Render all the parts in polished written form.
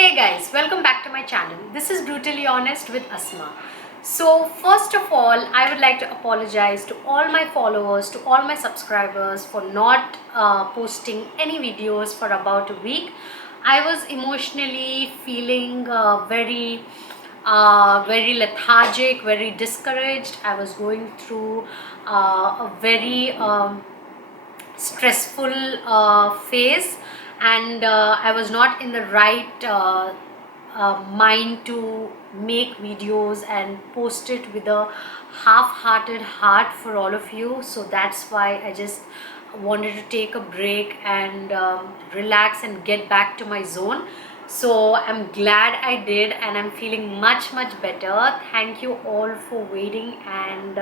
Hey guys, welcome back to my channel. This is Brutally Honest with Asma. So first of all, I would like to apologize to all my followers, to all my subscribers for not posting any videos for about a week. I was emotionally feeling very lethargic, very discouraged. I was going through a very stressful phase, and I was not in the right mind to make videos and post it with a half-hearted heart for all of you. So that's why I just wanted to take a break and relax and get back to my zone. So I'm glad I did, and I'm feeling much better. Thank you all for waiting and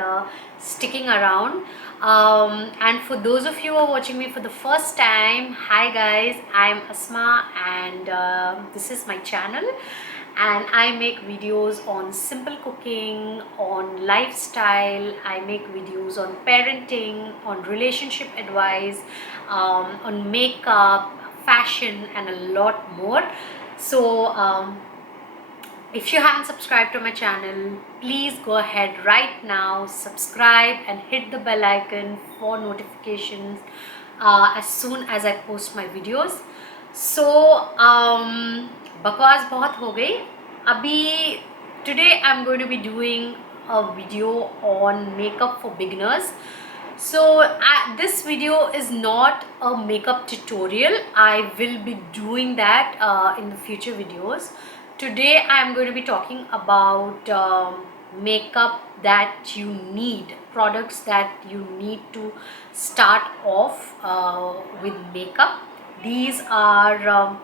sticking around. And for those of you who are watching me for the first time, hi guys, I'm Asma, and this is my channel, and I make videos on simple cooking, on lifestyle. I make videos on parenting, on relationship advice, on makeup, fashion, and a lot more. So if you haven't subscribed to my channel, please go ahead right now, subscribe and hit the bell icon for notifications as soon as I post my videos. So बकवास बहुत हो गई अभी. Today I'm going to be doing a video on makeup for beginners. So this video is not a makeup tutorial. I will be doing that in the future videos. Today I am going to be talking about makeup that you need, products that you need to start off with makeup. These are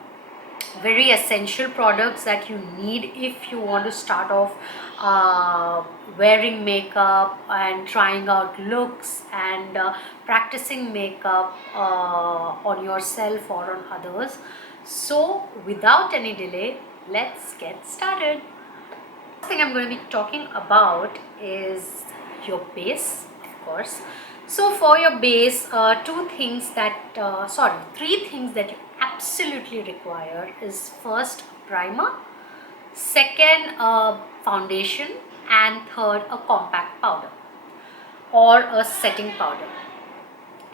very essential products that you need if you want to start off wearing makeup and trying out looks and practicing makeup on yourself or on others. So without any delay, let's get started. First thing I'm going to be talking about is your base, of course. So for your base, three things that you absolutely require is first a primer, second a foundation, and third a compact powder or a setting powder.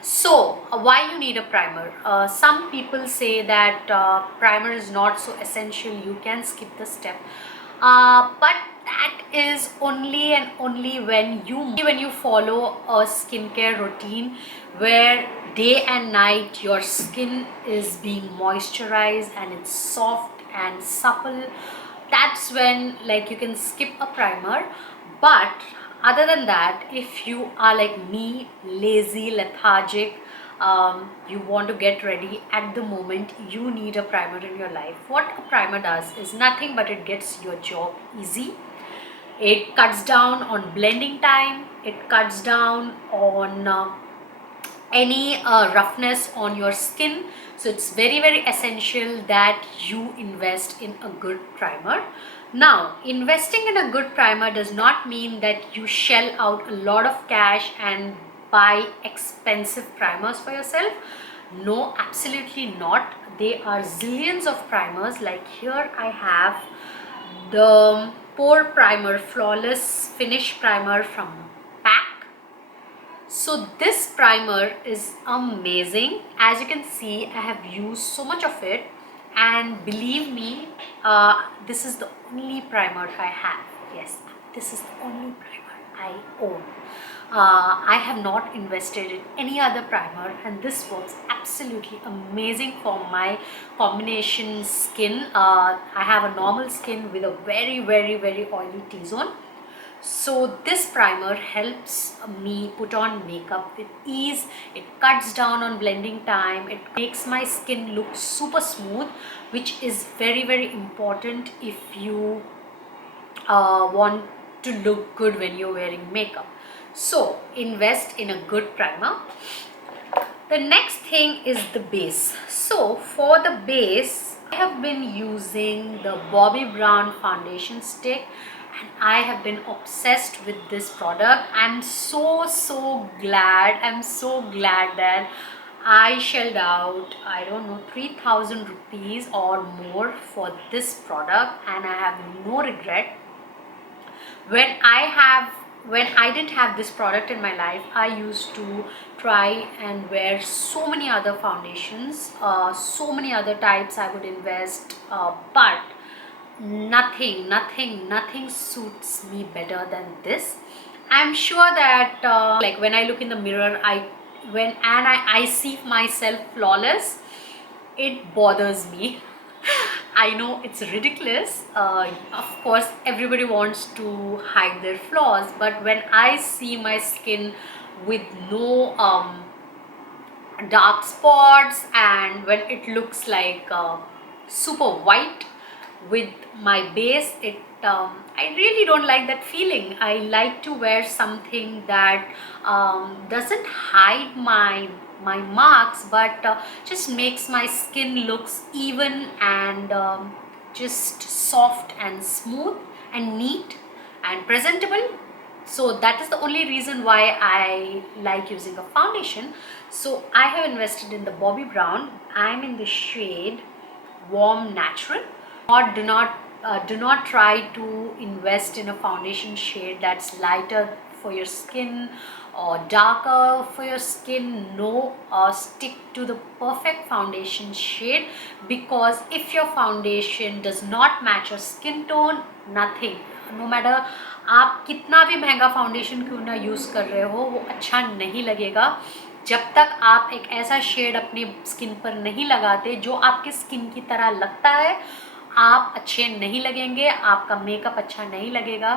So why you need a primer? Some people say that primer is not so essential, you can skip the step, but that is only and only when you follow a skincare routine where day and night your skin is being moisturized and it's soft and supple. That's when like you can skip a primer. But other than that, if you are like me, lazy, lethargic, you want to get ready at the moment, you need a primer in your life. What a primer does is nothing but it gets your job easy. It cuts down on blending time, it cuts down on any roughness on your skin. So it's very essential that you invest in a good primer. Now, investing in a good primer does not mean that you shell out a lot of cash and buy expensive primers for yourself. No, absolutely not. There are zillions of primers. Like here I have the Pore Primer Flawless Finish Primer from PAC. So this primer is amazing. As you can see, I have used so much of it, and believe me, this is the only primer I have. Yes, this is the only primer I own. I have not invested in any other primer, and this works absolutely amazing for my combination skin. I have a normal skin with a very oily T-zone. So this primer helps me put on makeup with ease. It cuts down on blending time. It makes my skin look super smooth, which is very important if you want to look good when you're wearing makeup. So invest in a good primer. The next thing is the base. So for the base, I have been using the Bobbi Brown foundation stick, and I have been obsessed with this product. I'm so glad that I shelled out, I don't know, 3000 rupees or more for this product, and I have no regret. when I have when I didn't have this product in my life, I used to try and wear so many other foundations, so many other types I would invest, but nothing suits me better than this. I'm sure that like when I look in the mirror, I see myself flawless, it bothers me. I know it's ridiculous. Of course, everybody wants to hide their flaws, but when I see my skin with no dark spots, and when it looks like super white with my base, I really don't like that feeling. I like to wear something that doesn't hide my marks, but just makes my skin looks even and just soft and smooth and neat and presentable. So that is the only reason why I like using a foundation. So I have invested in the Bobbi Brown. I'm in the shade Warm Natural. Or do not try to invest in a foundation shade that's lighter for your skin or darker for your skin. No, stick to the perfect foundation shade, because if your foundation does not match your skin tone, nothing, no matter आप कितना भी महंगा foundation क्यों ना use कर रहे हो, वो अच्छा नहीं लगेगा जब तक आप एक ऐसा शेड अपनी स्किन पर नहीं लगाते जो आपके स्किन की तरह लगता है। आप अच्छे नहीं लगेंगे, आपका मेकअप अच्छा नहीं लगेगा।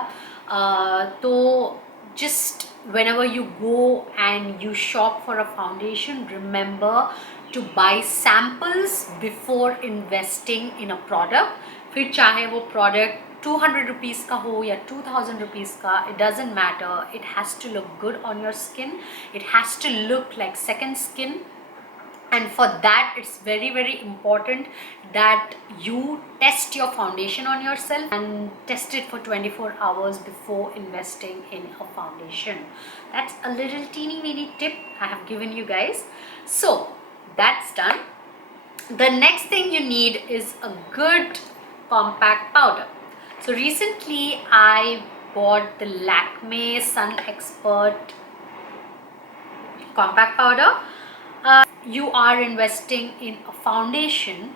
तो just whenever you go and you shop for a foundation, remember to buy samples before investing in a product. फिर चाहे वो product 200 rupees का हो या 2000 rupees का, it doesn't matter. It has to look good on your skin. It has to look like second skin. And for that, it's very important that you test your foundation on yourself and test it for 24 hours before investing in a foundation. That's a little teeny weeny tip I have given you guys. So that's done. The next thing you need is a good compact powder. So recently I bought the Lakme Sun Expert compact powder. You are investing in a foundation,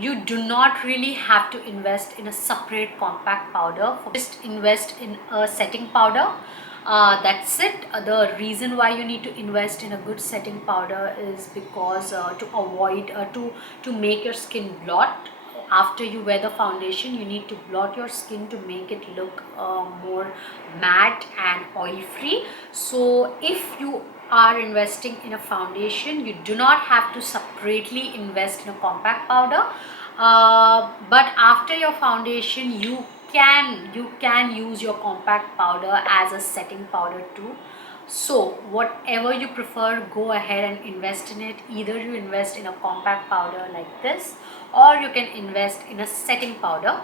you do not really have to invest in a separate compact powder. Just invest in a setting powder. That's it. The reason why you need to invest in a good setting powder is because to avoid to make your skin blot. After you wear the foundation, you need to blot your skin to make it look more matte and oil free. So if you are investing in a foundation, you do not have to separately invest in a compact powder, but after your foundation you can use your compact powder as a setting powder too. So whatever you prefer, go ahead and invest in it. Either you invest in a compact powder like this, or you can invest in a setting powder,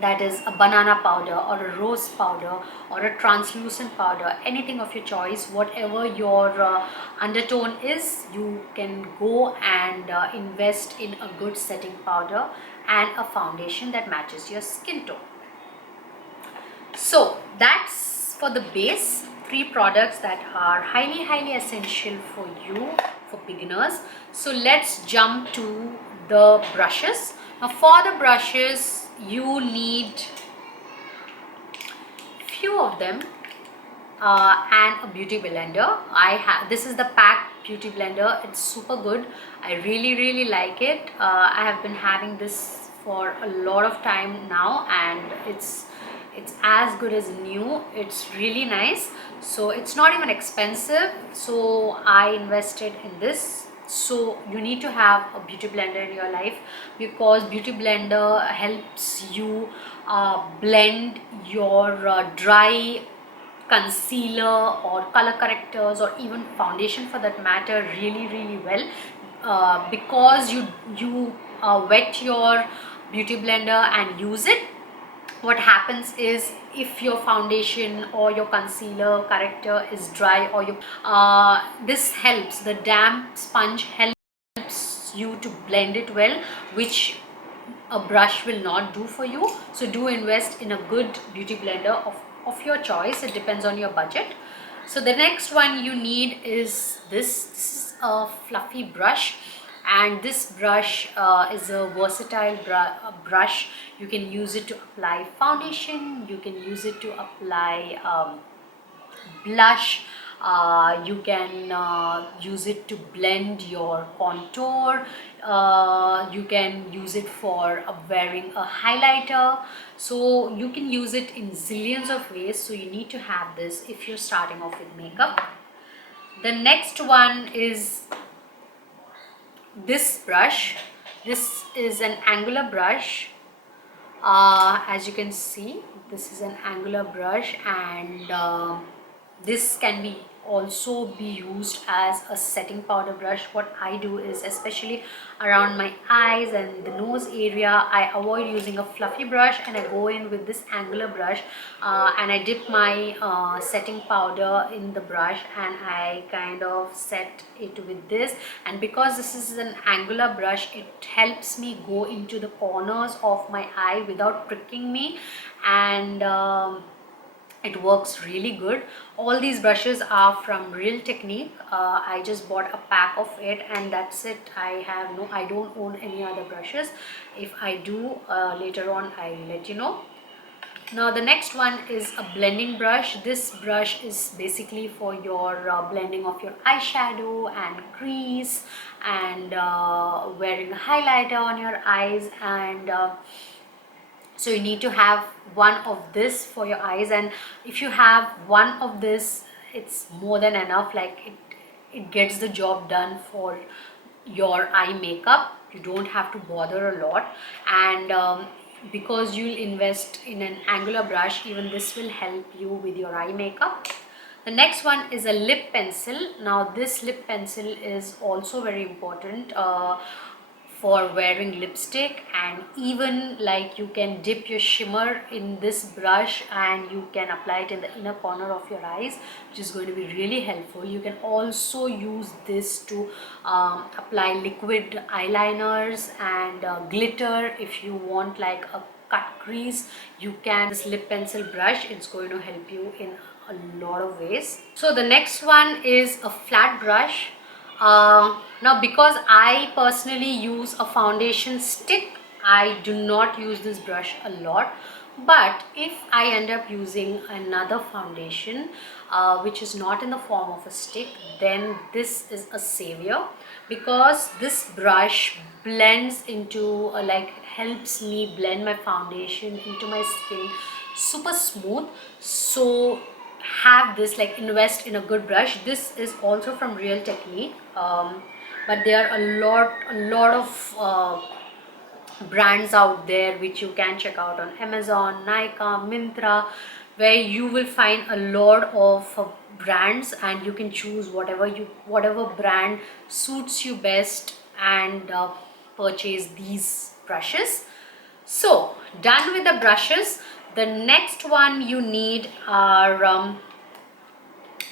that is a banana powder or a rose powder or a translucent powder, anything of your choice. Whatever your undertone is, you can go and invest in a good setting powder and a foundation that matches your skin tone. So that's for the base. 3 products that are highly essential for you, for beginners. So let's jump to the brushes. Now for the brushes, you need few of them, and a beauty blender. This is the Pack beauty blender. It's super good. I really like it. I have been having this for a lot of time now, and it's as good as new. It's really nice. So it's not even expensive, so I invested in this. So you need to have a beauty blender in your life, because beauty blender helps you blend your dry concealer or color correctors or even foundation for that matter really well, because you wet your beauty blender and use it. what happens is, if your foundation or your concealer corrector is dry, or this helps, the damp sponge helps you to blend it well, which a brush will not do for you. So do invest in a good beauty blender of your choice. It depends on your budget. So the next one you need is this is a fluffy brush, and this brush is a versatile brush. You can use it to apply foundation, you can use it to apply blush, you can use it to blend your contour, you can use it for wearing a highlighter. So you can use it in zillions of ways. So you need to have this if you're starting off with makeup. The next one is this brush. This is an angular brush. As you can see, this is an angular brush, and this can be also be used as a setting powder brush. What I do is, especially around my eyes and the nose area, I avoid using a fluffy brush, and I go in with this angular brush, and I dip my setting powder in the brush, and I kind of set it with this. And because this is an angular brush, it helps me go into the corners of my eye without pricking me, and it works really good. All these brushes are from Real Technique. I just bought a pack of it, and that's it. I don't own any other brushes. If I do, later on I'll let you know. Now the next one is a blending brush. This brush is basically for your blending of your eyeshadow and crease, and wearing a highlighter on your eyes, and so you need to have one of this for your eyes. And if you have one of this, it's more than enough. Like it gets the job done for your eye makeup. You don't have to bother a lot, and because you'll invest in an angular brush, even this will help you with your eye makeup. The next one is a lip pencil. Now this lip pencil is also very important for wearing lipstick, and even like you can dip your shimmer in this brush and you can apply it in the inner corner of your eyes, which is going to be really helpful. You can also use this to apply liquid eyeliners and glitter. If you want like a cut crease, you can. This lip pencil brush, it's going to help you in a lot of ways. So the next one is a flat brush. Now because I personally use a foundation stick, I do not use this brush a lot. But if I end up using another foundation which is not in the form of a stick, then this is a savior, because this brush blends into like helps me blend my foundation into my skin super smooth. So have this, like invest in a good brush. This is also from Real Technique, but there are a lot of brands out there which you can check out on Amazon, Nykaa, Myntra, where you will find a lot of brands, and you can choose whatever brand suits you best, and purchase these brushes. So done with the brushes. The next one you need are an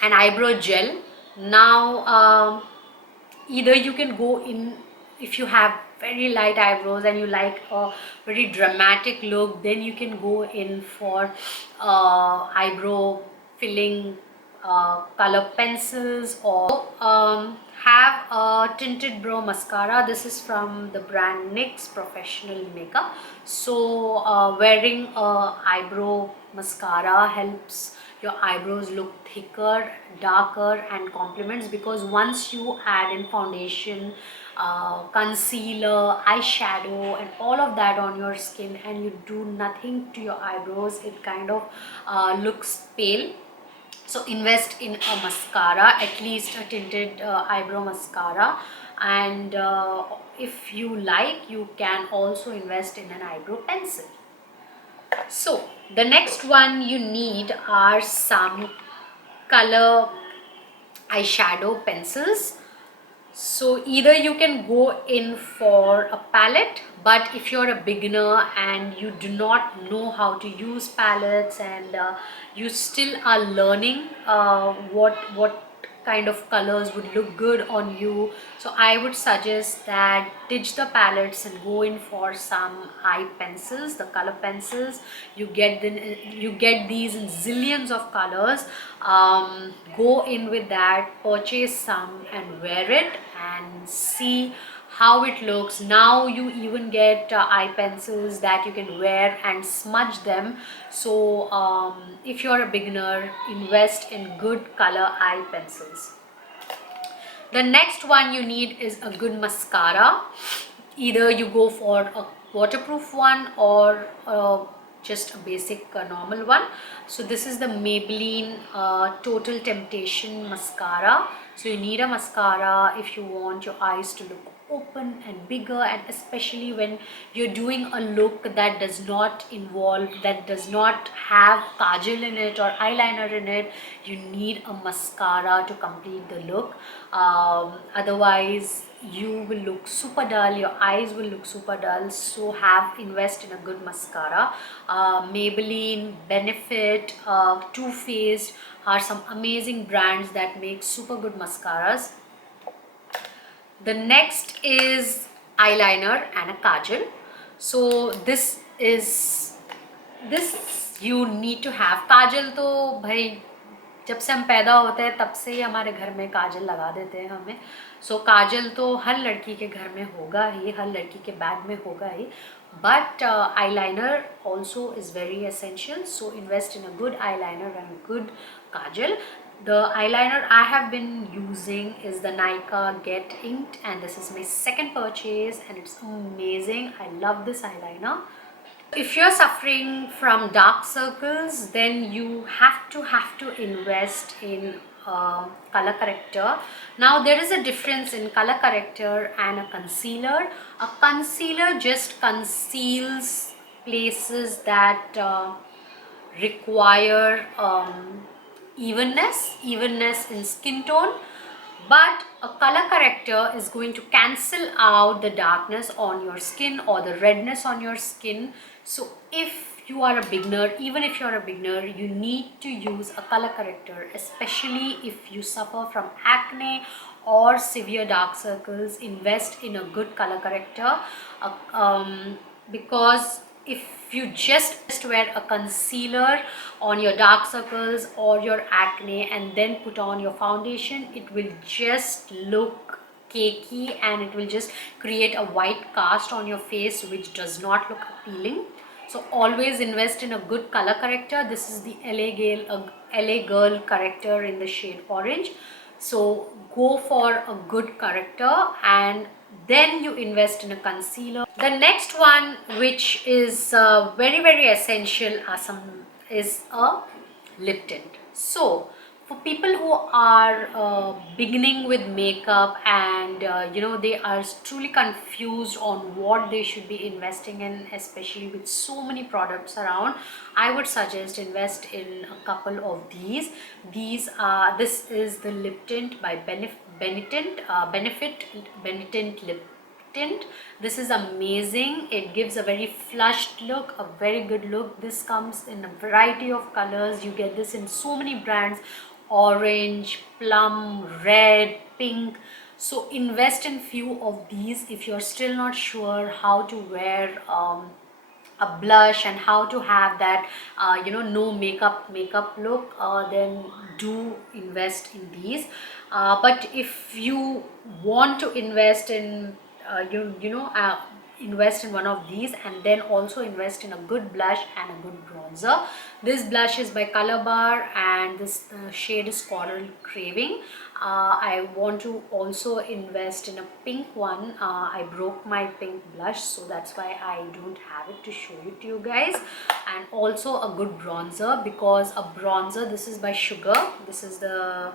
eyebrow gel. Now either you can go in, if you have very light eyebrows and you like a very dramatic look, then you can go in for eyebrow filling color pencils, or have a tinted brow mascara. This is from the brand NYX Professional Makeup. So wearing a eyebrow mascara helps your eyebrows look thicker, darker, and complements, because once you add in foundation, concealer, eyeshadow, and all of that on your skin, and you do nothing to your eyebrows, it kind of looks pale. So invest in a mascara, at least a tinted eyebrow mascara, and if you like, you can also invest in an eyebrow pencil. So the next one you need are some color eyeshadow pencils. So either you can go in for a palette, but if you're a beginner and you do not know how to use palettes, and you still are learning what kind of colors would look good on you, so I would suggest that ditch the palettes and go in for some eye pencils, the color pencils. You get these in zillions of colors. Go in with that, purchase some and wear it and see how it looks. Now you even get eye pencils that you can wear and smudge them. So if you're a beginner, invest in good color eye pencils. The next one you need is a good mascara. Either you go for a waterproof one or just a basic normal one. So this is the Maybelline Total Temptation mascara. So you need a mascara if you want your eyes to look open and bigger, and especially when you're doing a look that does not have kajal in it or eyeliner in it. You need a mascara to complete the look. Otherwise you will look super dull, your eyes will look super dull. So invest in a good mascara. Maybelline, Benefit, Too Faced are some amazing brands that make super good mascaras. The next is eyeliner and a kajal. So this you need to have. काजल तो भाई जब से हम पैदा होते हैं तब से ही हमारे घर में काजल लगा देते हैं हमें. सो काजल तो हर लड़की के घर में होगा ही, हर लड़की के बैग में होगा ही. But eyeliner also is very essential. So invest in a good eyeliner and a good kajal. The eyeliner I have been using is the Nykaa Get Inked, and this is my second purchase and it's amazing. I love this eyeliner. If you're suffering from dark circles, then you have to invest in color corrector. Now there is a difference in color corrector and a concealer. A concealer just conceals places that require evenness in skin tone, but a color corrector is going to cancel out the darkness on your skin or the redness on your skin. So if you are a beginner, even if you're a beginner, you need to use a color corrector, especially if you suffer from acne or severe dark circles. Invest in a good color corrector, because if you just wear a concealer on your dark circles or your acne and then put on your foundation, it will just look cakey and it will just create a white cast on your face, which does not look appealing. So always invest in a good color corrector. This is the LA Girl corrector in the shade orange. So go for a good corrector and then you invest in a concealer. The next one, which is very essential, is a lip tint. So for people who are beginning with makeup and they are truly confused on what they should be investing in, especially with so many products around, I would suggest invest in a couple of these. This is the lip tint by Benefit lip tint. This is amazing. It gives a very flushed look, a very good look. This comes in a variety of colors. You get this in so many brands: orange, plum, red, pink. So invest in few of these. If you're still not sure how to wear a blush and how to have that no makeup look, then do invest in these. But if you want to invest in invest in one of these and then also invest in a good blush and a good bronzer. This blush is by Color Bar and this shade is Coral Craving. I want to also invest in a pink one. I broke my pink blush, so that's why I don't have it to show it to you guys. And also a good bronzer, because a bronzer, this is by Sugar. This is the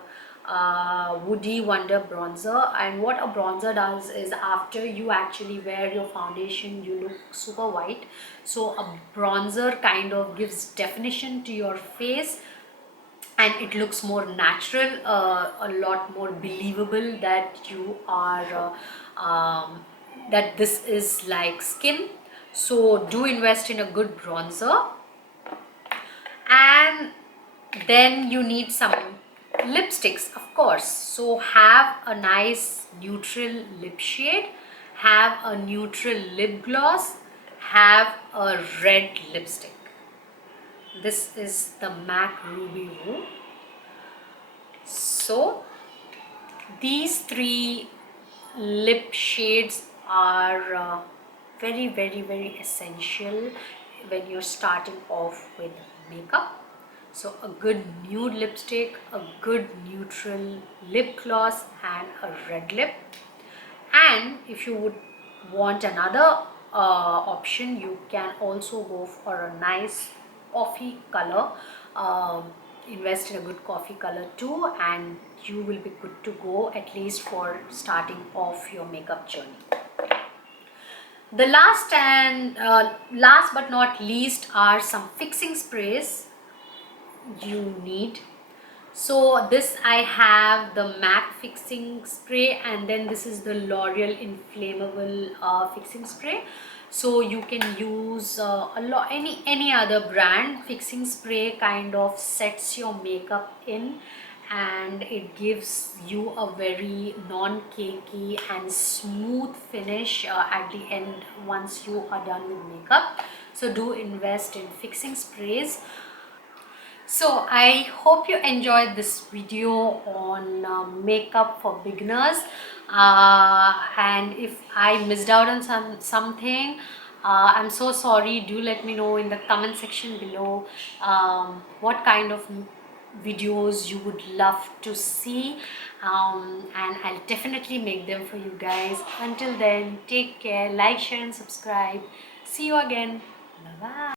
Woody Wonder bronzer, and what a bronzer does is after you actually wear your foundation, you look super white. So a bronzer kind of gives definition to your face and it looks more natural, a lot more believable that you are that this is like skin. So do invest in a good bronzer. And then you need some lipsticks, of course. So have a nice neutral lip shade, have a neutral lip gloss, have a red lipstick. This is the MAC Ruby Woo. So these three lip shades are very, very, very essential when you're starting off with makeup. So a good nude lipstick, a good neutral lip gloss, and a red lip. And if you would want another option, you can also go for a nice coffee color. Invest in a good coffee color too, and you will be good to go, at least for starting off your makeup journey. The last but not least are some fixing sprays you need. So this I have the MAC fixing spray, and then this is the L'Oreal inflammable fixing spray. So you can use any other brand. Fixing spray kind of sets your makeup in, and it gives you a very non-cakey and smooth finish at the end once you are done with makeup. So do invest in fixing sprays. So I hope you enjoyed this video on makeup for beginners, and if I missed out on something, I'm so sorry. Do let me know in the comment section below what kind of videos you would love to see, and I'll definitely make them for you guys. Until then, take care, like, share and subscribe. See you again. Bye bye.